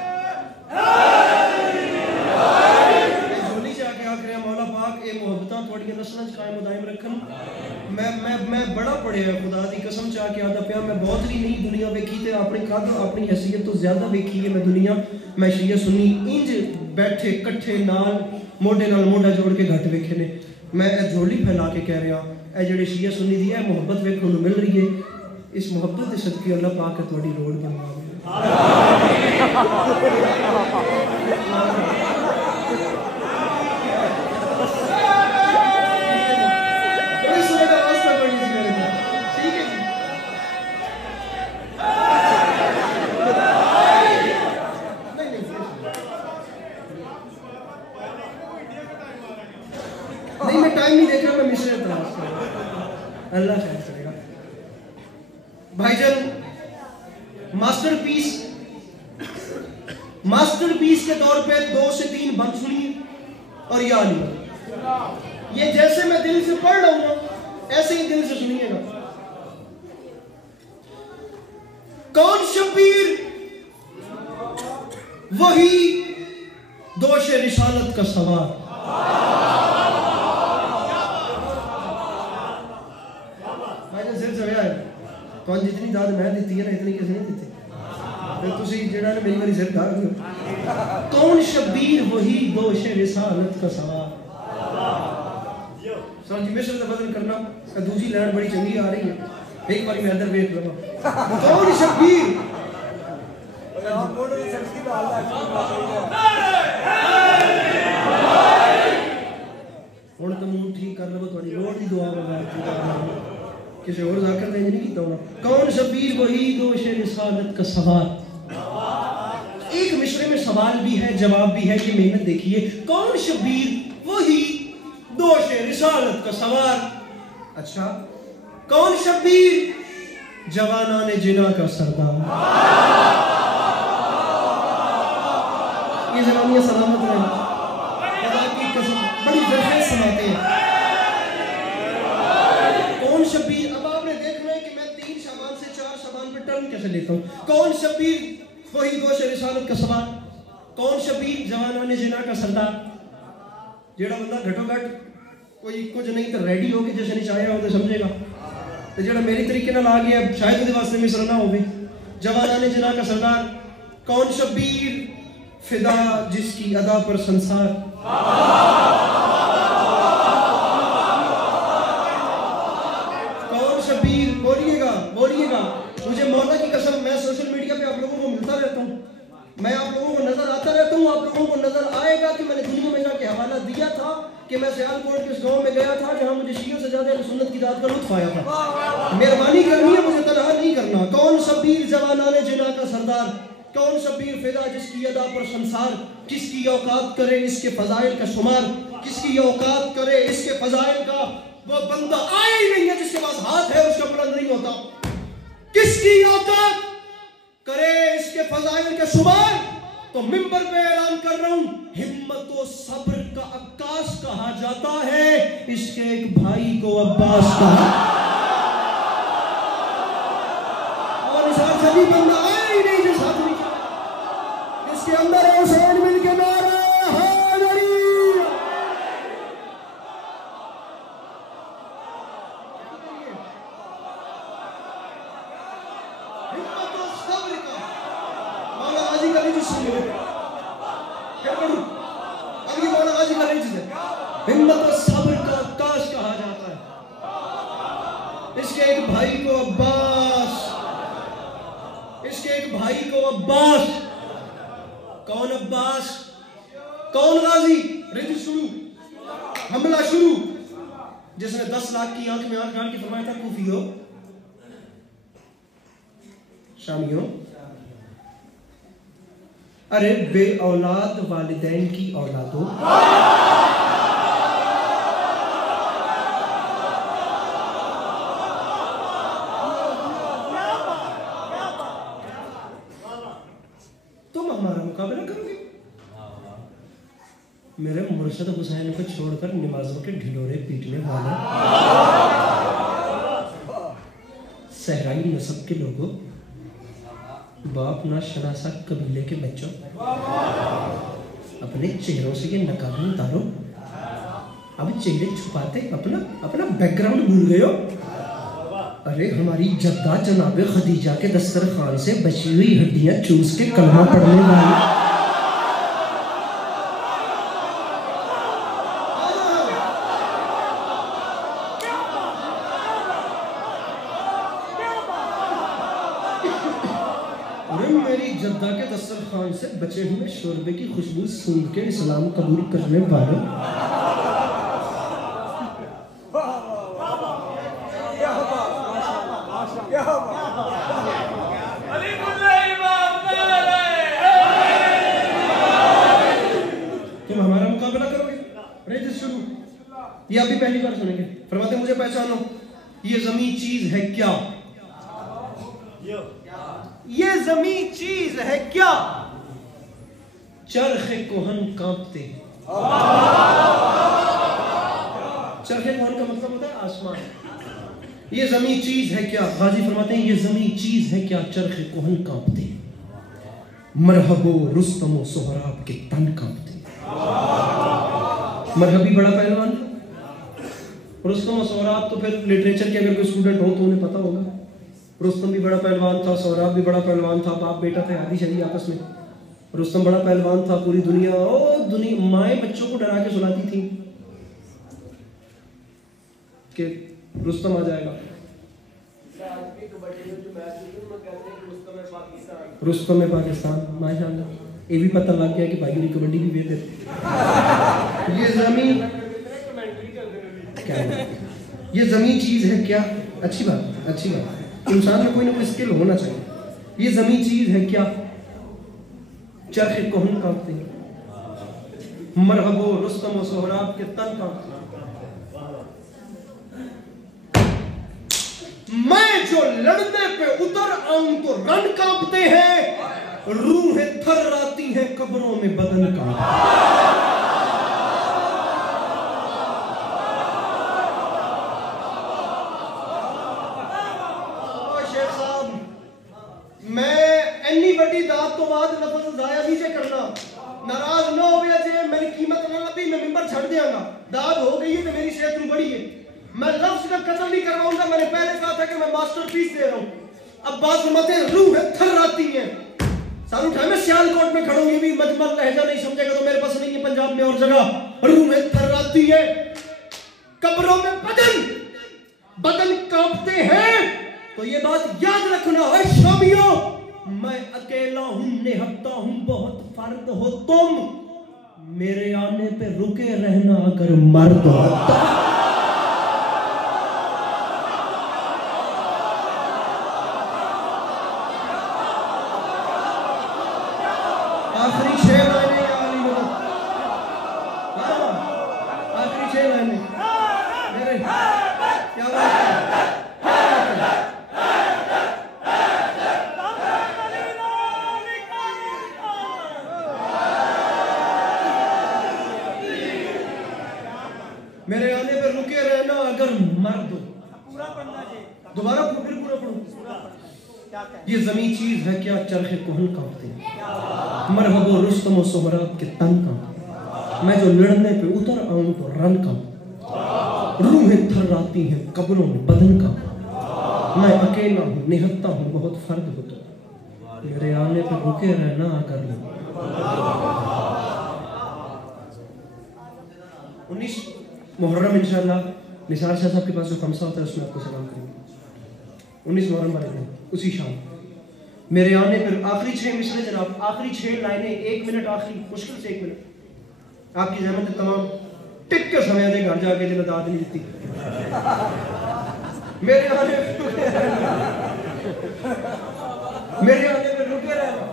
جھولی چاہ کے آکھ رہے ہیں مولا پاک اے محبتاں تھوڑی نسلیں قائم و دائم رکھن میں بڑا پڑھے ہیں خدا دی قسم چاہ کے آدھا پیا میں بہت ری نہیں دنیا ویکھی تے اپنی قدر اپنی حیثیت تو زیادہ ویکھی ہے میں دنیا میں شیعہ سنی انج بیٹھے کٹھے نال موڈے نال موڈا جوڑ کے گھٹ ویکھے نے میں اے جھولی پھیلا کے کہہ رہا اے جڑے شیعہ سنی دی ہے محبت ویکھن نوں مل رہی ہے اس محبت دے صدقے اللہ پاک ہے تہاڈی روڈ بنوا دے نہیں میں ٹائم نہیں دیکھ رہا میں مصرے تلاش کر رہا اللہ خیر کرے گا بھائی جان ماسٹر پیس کے طور پہ 2 سے 3 بند سنیے اور یا علی یہ جیسے میں دل سے پڑھ رہا ہوں ایسے ہی دل سے سنیے گا کون شبیر وہی دوش رسالت کا سوار کون جتنی داد میں دیتی ہے نا اتنی کسی نہیں دیتے پھر تسی جڑا نے میری میری سر دار دیو کون شبیر وہی دوش رسالت کا سوار سر جی مصر دا بدل کرنا دوسری لائن بڑی چنگی آ رہی ہے ایک باری میں ادھر ویٹ لگا کون شبیر ہن تو منہ ٹھیک کر لو تھوڑی روڈ دی دعا بغیر کسی اور ذاکر نے نہیں کیتا ہونا کون شبیر وہی دوش رسالت کا سوار ایک مصرے میں سوال بھی ہے جواب بھی ہے یہ محنت دیکھیے کون شبیر وہی دوش رسالت کا سوار اچھا کون شبیر جوانان جنا کا سردار یہ زمانیہ سلامت رہے خدا کی قسم بڑی ذرفیں سناتے ہیں کون شبیر اب آپ نے دیکھنا ہے کہ میں 3 شعبان سے 4 شعبان پہ ٹرن کیسے لیتا ہوں کون شبیر وہی دوش رسالت کا سوار کون شبیر جوانان جنا کا سردار جیڑا بندہ گھٹو گھٹ کوئی کچھ نہیں تو ریڈی ہو کے جیسے نہیں چاہے ہو تو سمجھے گا تو جیڑا میری طریقے نہ آ گیا شاید وہ واسطے مصر نہ ہوگی. جوانان جنا کا سردار کون شبیر فدا جس کی ادا پر سنسار. کون شبیر بولیے گا مجھے مولا کی قسم میں سوشل میڈیا پہ آپ لوگوں کو ملتا رہتا ہوں, میں آپ لوگوں کو نظر آتا رہتا ہوں, آپ لوگوں کو نظر آئے گا کہ میں نے دنیا میں جا کے حوالہ دیا تھا کہ میں سیال کوٹ کے اس گاؤں میں گیا تھا جہاں مجھے شیعوں سے زیادہ سنت کی داد کا لطف آیا تھا. مہربانی کرنی ہے مجھے تنہا نہیں کرنا. کون شبیر جوانان جنا کا سردار, کون شبیر فدا جس کی ادا پر سنسار. کس کی اوقات کرے اس کے فضائل کا شمار, کس کی اوقات کرے اس کے فضائل کا. وہ بندہ آیا ہی نہیں ہے جس کے پاس ہاتھ ہے اس کا بلند نہیں ہوتا. کس کی اوقات کرے اس کے فضائل کا شمار. تو منبر پہ اعلان کر رہا ہوں, ہمت و صبر کا عکاس کہا جاتا ہے, اس کے ایک بھائی کو عباس کہا. اور اس ہاتھ سے بھی بندہ آیا ہی نہیں جس ہاتھ میں اس کے اندر حسین مل کے نعرہ حیدری. ہمت و صبر کا مولا غازی کا نہیں جس میں کیا پڑھوں اب یہ مولا غازی کا نہیں جس ہے. ہمت و صبر کا عکاس کہا جاتا ہے, اس کے ایک بھائی کو عباس, اس کے ایک بھائی کو عباس. کون عباس, کون غازی. رجل شروع, حملہ شروع, جس نے 10 لاکھ کی آنکھ میں آنکھ ڈال کے فرمایا تھا کوفیو شامیوں, ارے بے اولاد والدین کی اولادوں. تم ہمارا مقابلہ کرو گے. میرے مرشد حسین کو چھوڑ کر نمازوں کے ڈھلورے پیٹنے والے صحرائی نسب کے لوگوں, باپ نہ شناسا قبیلے کے بچوں, اپنے چہروں سے یہ نقاب اتارو. اب چہرے چھپاتے اپنا بیک گراؤنڈ بھول گئے ہو. ارے ہماری جدہ جناب خدیجہ کے دسترخوان سے بچی ہوئی ہڈیاں چوس کے کلمہ پڑھنے والی. میری جدہ کے دسترخوان سے بچے ہوئے شوربے کی خوشبو سونگھ کے اسلام قبول کرنے والوں. تم ہمارا مقابلہ کرو گے. ریجس شروع, یہ آپ بھی پہلی بار سنیں گے. فرماتے ہیں مجھے پہچانو, یہ زمین چیز ہے کیا, یہ زمین چیز ہے کیا. چرخ کوہن کانپتے. چرخ کوہن کا مطلب ہوتا ہے آسمان. یہ زمین چیز ہے کیا. غازی فرماتے ہیں یہ زمین چیز ہے کیا, چرخ کوہن کانپتے. مرحب و رستم و سہراب کے تن کانپتے. مرحبی بڑا پہلوان تھا, رستم و سہراب تو پھر لٹریچر کے اگر کوئی اسٹوڈنٹ ہو تو انہیں پتا ہوگا. رستم بھی بڑا پہلوان تھا, سہراب بھی بڑا پہلوان تھا, باپ بیٹا تھے آدھی شدی آپس میں. رستم بڑا پہلوان تھا, پوری دنیا مائیں بچوں کو ڈرا کے سلاتی تھیں کہ رستم آ جائے گا. رستم میں پاکستان ماشاء اللہ, یہ بھی پتہ لگ گیا کہ بھائی میری کبڈی بھی بہتر. یہ زمین کیا ہے, یہ زمین چیز ہے کیا. اچھی بات, اچھی بات. انسان میں کوئی نہ کوئی اسکل ہونا چاہیے. یہ زمین چیز ہے کیا, چرخ کوہن کانپتے. مرحب و رستم و سہراب کے تن کانپتے. میں جو لڑنے پہ اتر آؤں تو رن کانپتے ہیں, روحیں تھر آتی ہیں قبروں میں بدن کانپتے. بڑی داد تو بعد لفظ ضائع نہیں سے کرنا, ناراض نہ ہوئے جے میری قیمت نہ لبی میں ممبر چھڑ چھڑ دیاں گا داد ہو گئی ہے تو میری صحت نو بڑی ہے میں لفظ کا قتل نہیں کرواؤں گا میں نے پہلے کہا تھا کہ میں ماسٹر پیس دے رہا ہوں اب بات فرماتے ہیں روح تھر آتی ہیں سال اٹھائے میں سیال کوٹ میں کھڑوں یہ بھی مجمل لہجہ نہیں سمجھے گا تو میرے پاس نہیں ہے پنجاب میں اور جگہ روح تھر آتی ہے قبروں میں بدن کانپتے ہیں تو یہ بات یاد رکھنا ہے شامیوں میں اکیلا ہوں نہتا ہوں بہت فرد ہو تم میرے آنے پہ رکے رہنا اگر مرد ہوتا آخری 6 لائنیں یا علی مدد آخری 6 لائنیں میرے کیا بات ہے میرے آنے پر رکے رہنا اگر مرد ہو پورا پڑھنا جی دوبارہ پھر پورا پڑھو کیا کہیں یہ زمین چیز ہے کیا چرخ کہن کانپتے ہیں مرحب و رستم و سہراب کے تن کانپتے میں جو لڑنے پہ اتر آؤں تو رن کانپتے روحیں تھر آتی ہیں قبروں میں بدن کانپتے میں اکیلا ہوں نہتا ہوں بہت فرد ہوتا میرے آنے پہ رکے رہنا اگر 19 محرم انشاءاللہ نثار شاہ صاحب کے پاس جو خمسہ ہوتا ہے اس میں آپ کو سلام کریں گے 19 محرم والے دن اسی شام میرے آنے پر آخری 6 مصرے جناب آخری 6 لائنیں 1 منٹ آخری مشکل سے 1 منٹ آپ کی زحمت تمام ٹک کے سمے دے گھر جا کے جنہیں داد نہیں دیتی میرے آنے پر رکے رہنا میرے آنے پر رکے رہنا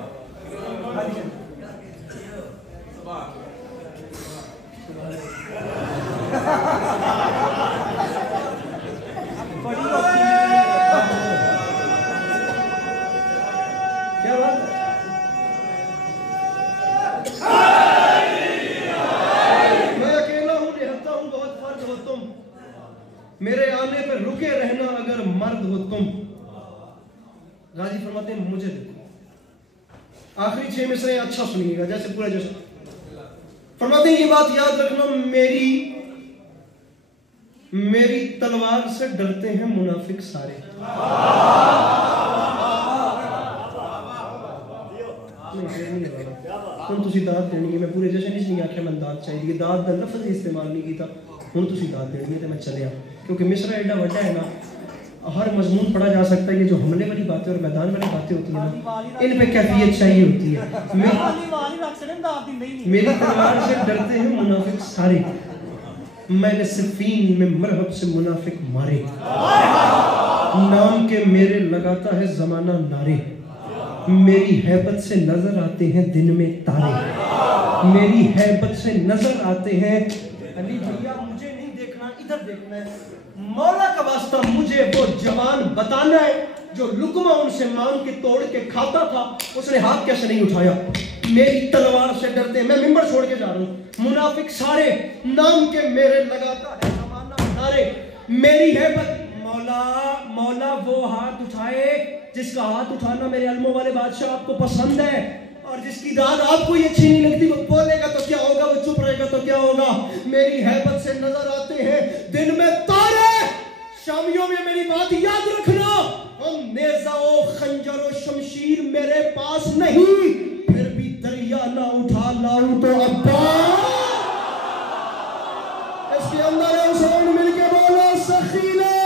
کیا بات میں اکیلا ہوں نہتا ہوں بہت فرد ہو تم میرے آنے پہ رکے رہنا اگر مرد ہو تم غازی فرماتے ہیں مجھے دیکھو آخری 6 میں سے اچھا سنیے گا جیسے پورا جیسے فرماتے ہیں یہ بات یاد رکھنا میری تلوار سے ڈرتے ہیں منافق سارے ہوں تسی داد دینی ہے میں پورے جشن اس نہیں آکھیا میں داد چاہیے داد دا لفظ استعمال نہیں کیتا ہوں تسی داد دینی ہے تو میں چلیا کیونکہ مصرع ایڈا وڈا ہے نا ہر مضمون پڑھا جا سکتا ہے یہ جو حملے والی باتیں اور میدان والی باتیں ہوتی ہیں نا ان پہ کیفیت چاہیے ہوتی ہے میری تلوار سے ڈرتے ہیں منافق سارے میں نے صفین میں مرحب سے منافق مارے نام کے میرے لگاتا ہے زمانہ نعرے میری ہیبت سے نظر آتے ہیں دن میں تارے میری ہیبت سے نظر آتے ہیں علی بھیا مجھے نہیں دیکھنا ادھر دیکھنا ہے مولا کا واسطہ مجھے وہ جوان بتانا ہے جو لقمہ ان سے مانگ کے توڑ کے کھاتا تھا اس نے ہاتھ کیسے نہیں اٹھایا میری تلوار سے ڈرتے ہیں میں ممبر چھوڑ کے جا رہا ہوں منافق سارے نام کے میرے لگاتا ہے زمانہ نعرے میری ہیبت مولا وہ ہاتھ اٹھائے جس کا ہاتھ اٹھانا میرے علموں والے بادشاہ آپ کو پسند ہے اور جس کی داد آپ کو یہ اچھی نہیں لگتی وہ بولے گا تو کیا ہوگا وہ چپ رہے گا تو کیا ہوگا میری ہیبت سے نظر آتے ہیں دن میں تارے شامیوں میں میری بات یاد رکھنا نیزہ و خنجر و شمشیر میرے پاس نہیں پھر بھی دریا نہ اٹھا لاؤں تو ابا اس کے اندر حسین مل کے بولو سخیلہ